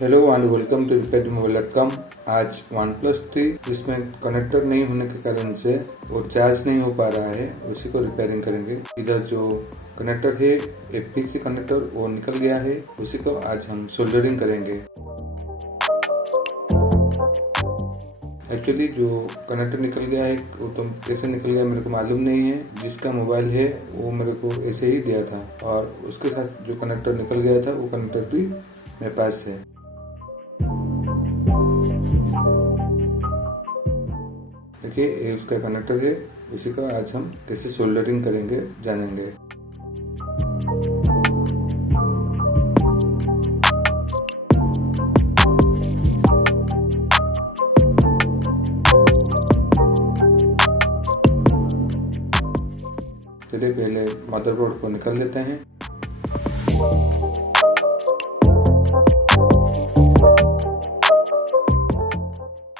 Hello and welcome to repairmobile.com। आज OnePlus 3 जिसमें connector नहीं होने के कारण से वो चार्ज नहीं हो पा रहा है, उसी को रिपेयरिंग करेंगे। इधर जो कनेक्टर है FPC कनेक्टर वो निकल गया है, उसी को आज हम सोल्डरिंग करेंगे। एक्चुअली जो कनेक्टर निकल गया है वो तो कैसे निकल गया मेरे को मालूम नहीं है। जिसका मोबाइल है वो मेरे को ऐसे ही दिया था और उसके साथ जो कनेक्टर निकल गया था वो कनेक्टर भी मेरे पास है। देखिए ये उसका कनेक्टर है, उसी का आज हम कैसे सोल्डरिंग करेंगे जानेंगे। चलिए पहले मदरबोर्ड को निकाल लेते हैं।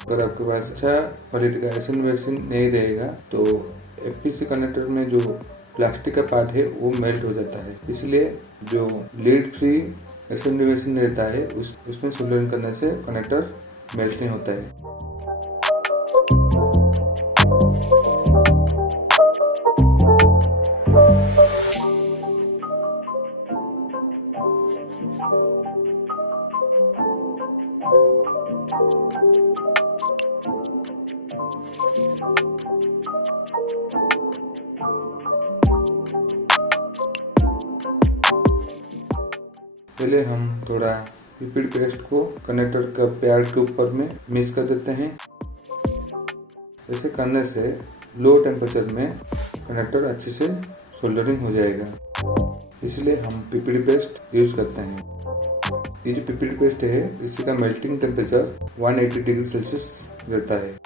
अगर आपके पास अच्छा क्वालिटी का एसन वेसन नहीं रहेगा तो FPC कनेक्टर में जो प्लास्टिक का पार्ट है वो मेल्ट हो जाता है, इसलिए जो लीड फ्री एसन वेसन रहता है उसमें सोल्डरिंग करने से कनेक्टर मेल्ट नहीं होता है। पहले हम थोड़ा लिक्विड पेस्ट को कनेक्टर का पैड के ऊपर में मिक्स कर देते हैं। ऐसे करने से लो टेम्परेचर में कनेक्टर अच्छे से सोल्डरिंग हो जाएगा, इसलिए हम PPD पेस्ट यूज करते हैं। ये जो PPD पेस्ट है इसी का मेल्टिंग टेम्परेचर 180 डिग्री सेल्सियस रहता है।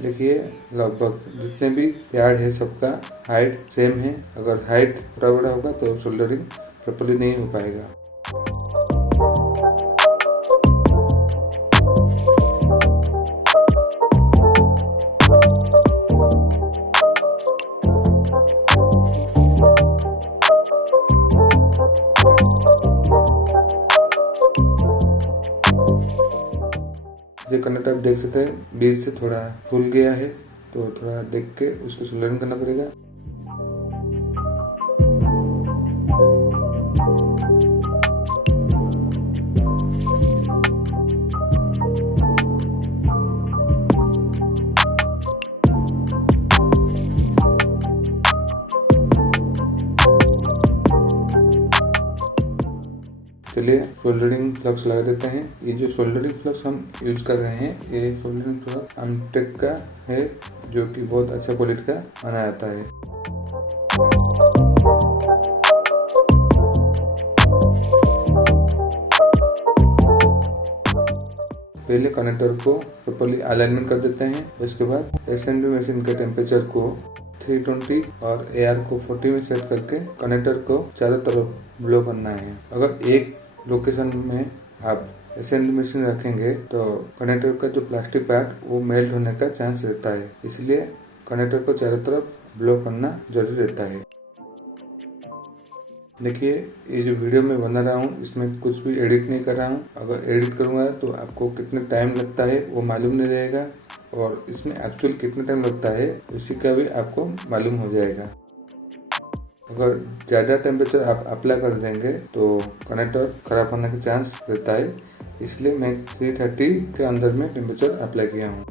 देखिए लगभग जितने भी पैड है सबका हाइट सेम है। अगर हाइट थोड़ा बड़ा होगा तो सोल्डरिंग प्रॉपर्ली नहीं हो पाएगा। जो कनेक्टर आप देख सकते हैं बीच से थोड़ा खुल गया है, तो थोड़ा देख के उसको सोल्डरिंग करना पड़ेगा। चलिए सोल्डरिंग फ्लक्स लगा देते हैं। ये जो सोल्डरिंग फ्लक्स हम यूज कर रहे हैं ये सोल्डरिंग फ्लक्स अमटेक का है, जो कि बहुत अच्छा क्वालिटी का माना जाता है। पहले कनेक्टर को प्रॉपर्ली अलाइनमेंट कर देते हैं। उसके बाद असेंबली मशीन के टेम्परेचर को 320 और AR को 40 में सेट करके कनेक्टर को चारों तरफ ब्लो करना है। अगर एक लोकेशन में आप असेंबली मशीन रखेंगे तो कनेक्टर का जो प्लास्टिक पार्ट वो मेल्ट होने का चांस रहता है, इसलिए कनेक्टर को चारों तरफ ब्लो करना जरूरी रहता है। देखिए ये जो वीडियो मैं बना रहा हूँ इसमें कुछ भी एडिट नहीं कर रहा हूँ। अगर एडिट करूँगा तो आपको कितने टाइम लगता है वो मालूम नहीं रहेगा, और इसमें एक्चुअल कितना टाइम लगता है उसी का भी आपको मालूम हो जाएगा। अगर ज़्यादा टेम्परेचर आप अप्लाई कर देंगे तो कनेक्टर खराब होने का चांस रहता है, इसलिए मैं 330 के अंदर में टेम्परेचर अप्लाई किया हूँ।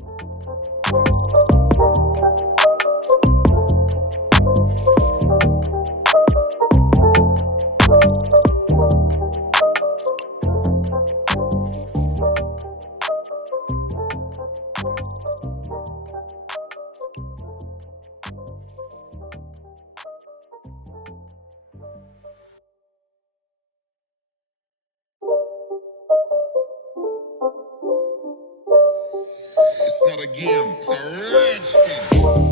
not a game, it's a rich thing.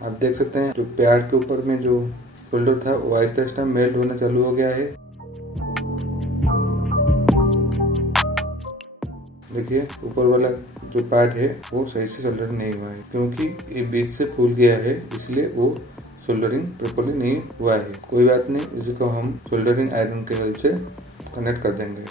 आप देख सकते हैं जो पैड के ऊपर में जो फोल्डर था वो आहिस्ता आहिस्ता मेल्ट होना चालू हो गया है। देखिए ऊपर वाला जो पार्ट है वो सही से सोल्डर नहीं हुआ है, क्योंकि ये बीच से फूल गया है, इसलिए वो सोल्डरिंग प्रॉपर्ली नहीं हुआ है। कोई बात नहीं, इसी को हम सोल्डरिंग आयरन के हेल्प से कनेक्ट कर देंगे।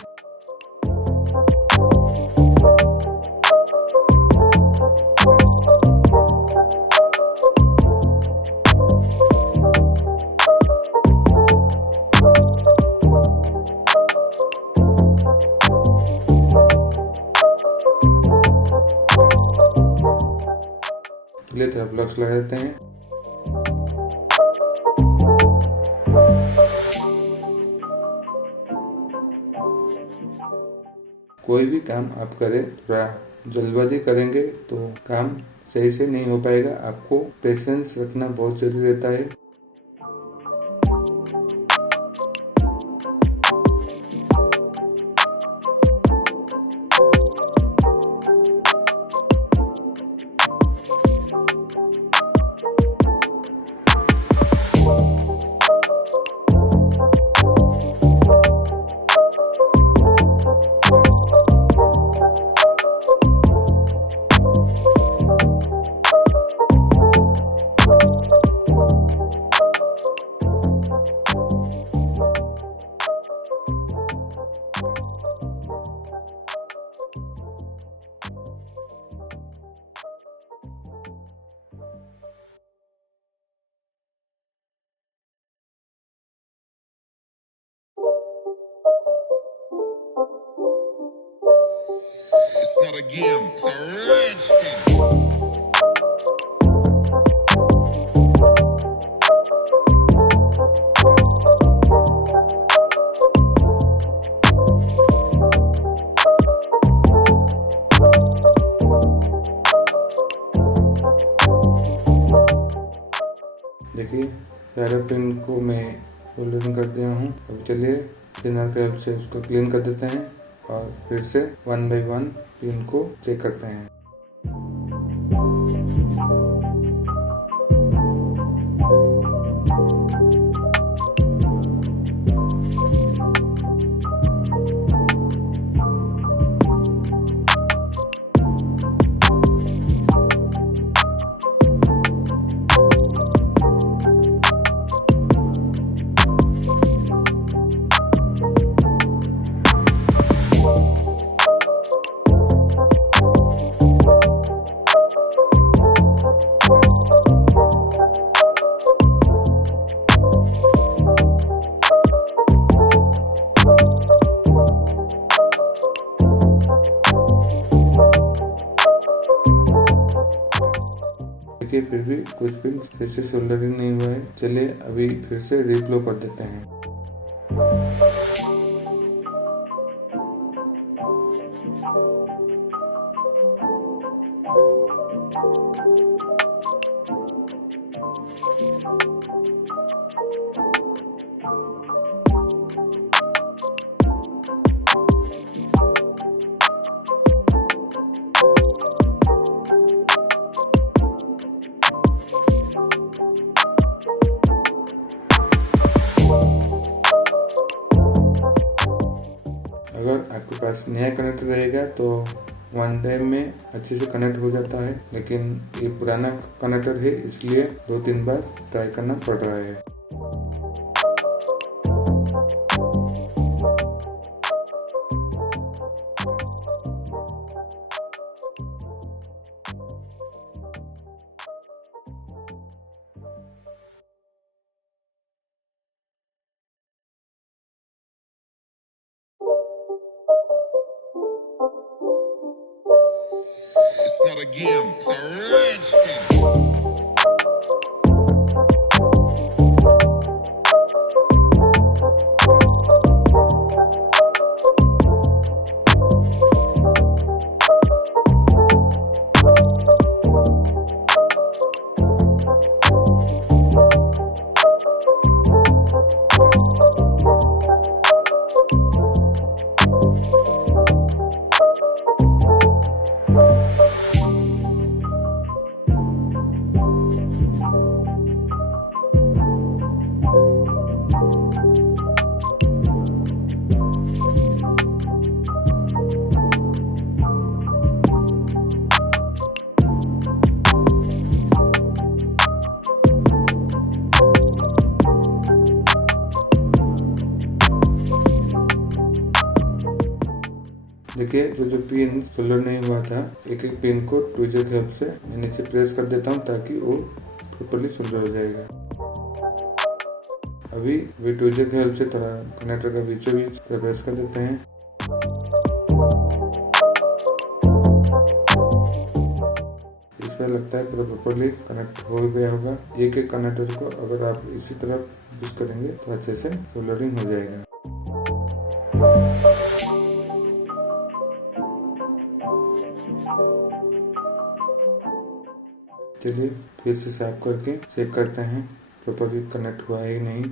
चलिए थोड़ा ब्लॉक्स लगा देते हैं। कोई भी काम आप करें थोड़ा जल्दबाजी करेंगे तो काम सही से नहीं हो पाएगा। आपको पेशेंस रखना बहुत जरूरी रहता है। It's not a game, it's a rich thing. देखिए सारा पिन को मैं सोल्डरिंग कर दिया हूँ। अब चलिए पिनर के हेल्प से उसको क्लीन कर देते हैं और फिर से 1 बाय 1 पिन को चेक करते हैं। देखिए फिर भी कुछ पिन सही से सोल्डरिंग नहीं हुआ है। चलिए अभी फिर से रीफ्लो कर देते हैं। अगर आपके पास नया कनेक्टर रहेगा तो 1 टाइम में अच्छे से कनेक्ट हो जाता है, लेकिन ये पुराना कनेक्टर है इसलिए 2-3 बार ट्राई करना पड़ रहा है। It's not a game, it's a rich thing. देखिए जो पिन सोल्डर नहीं हुआ था, एक एक पिन को ट्विजर की हेल्प से मैं नीचे प्रेस कर देता हूँ ताकि वो प्रॉपर्ली सोल्डर हो जाएगा। अभी वे ट्विजर की हेल्प से थोड़ा कनेक्टर का बीचों बीच प्रेस कर देते हैं। इस पर लगता है पूरा प्रॉपर्ली कनेक्ट हो गया होगा। एक एक कनेक्टर को अगर आप इसी तरफ यूज करेंगे तो अच्छे से सोल्डरिंग हो जाएगा। चलिए फिर से साफ करके चेक करते हैं प्रॉपर्ली कनेक्ट हुआ है कि नहीं।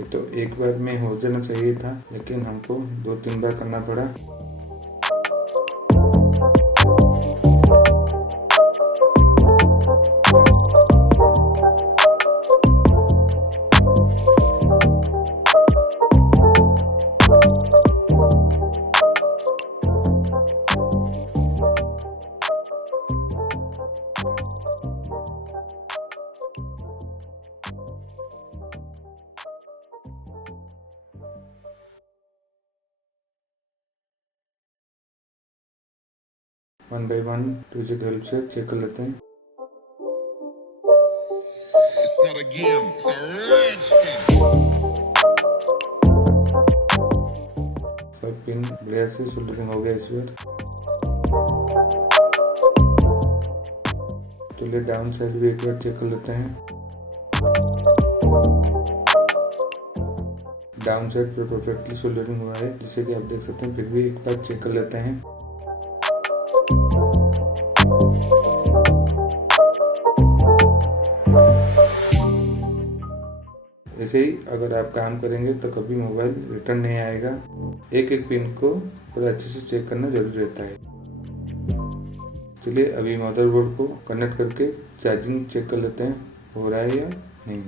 ये तो एक बार में हो जाना चाहिए था, लेकिन हमको 2-3 बार करना पड़ा। वन बाय वन ट्विजर की हेल्प से चेक कर लेते हैं। It's not a game, it's a rich thing. सब पिन बढ़िया से सोल्डरिंग हो गया इस बार। चलिए डाउन साइड भी एक बार चेक कर लेते हैं। डाउन साइड पर परफेक्टली सोल्डरिंग हुआ है, जिसे कि आप देख सकते हैं। फिर भी एक बार चेक कर लेते हैं। ऐसे ही अगर आप काम करेंगे तो कभी मोबाइल रिटर्न नहीं आएगा। एक एक पिन को पूरा अच्छे से चेक करना जरूरी रहता है। चलिए अभी मदरबोर्ड को कनेक्ट करके चार्जिंग चेक कर लेते हैं, हो रहा है या नहीं।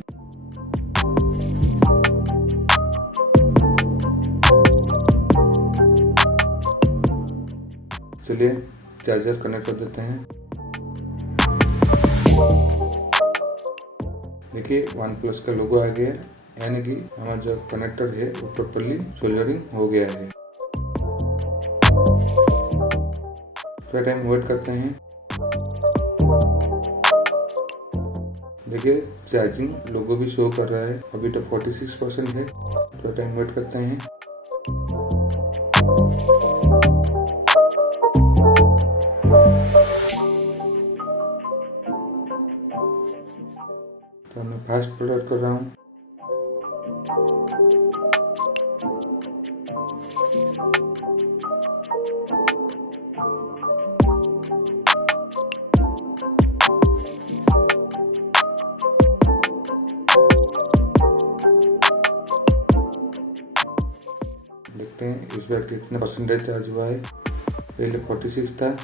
चलिए चार्जर कनेक्ट कर देते हैं। देखिए OnePlus का लोगो आ गया है, यानी कि हमारा जो कनेक्टर है वो प्रॉपर्ली सोल्डरिंग हो गया है। थोड़ा टाइम वेट करते हैं। देखिए चार्जिंग लोगो भी शो कर रहा है, अभी तो 46% है। थोड़ा टाइम वेट करते हैं। तो मैं फास्ट फॉरवर्ड कर रहा हूँ। देखते हैं इस बार कितने परसेंटेज चार्ज हुआ है। पहले 46 था।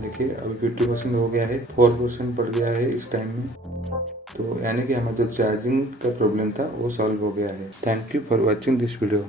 देखिए अभी 50% हो गया है, 4% बढ़ गया है इस टाइम में। तो यानी कि हमारा जो चार्जिंग का प्रॉब्लम था वो सॉल्व हो गया है। Thank you for watching this video.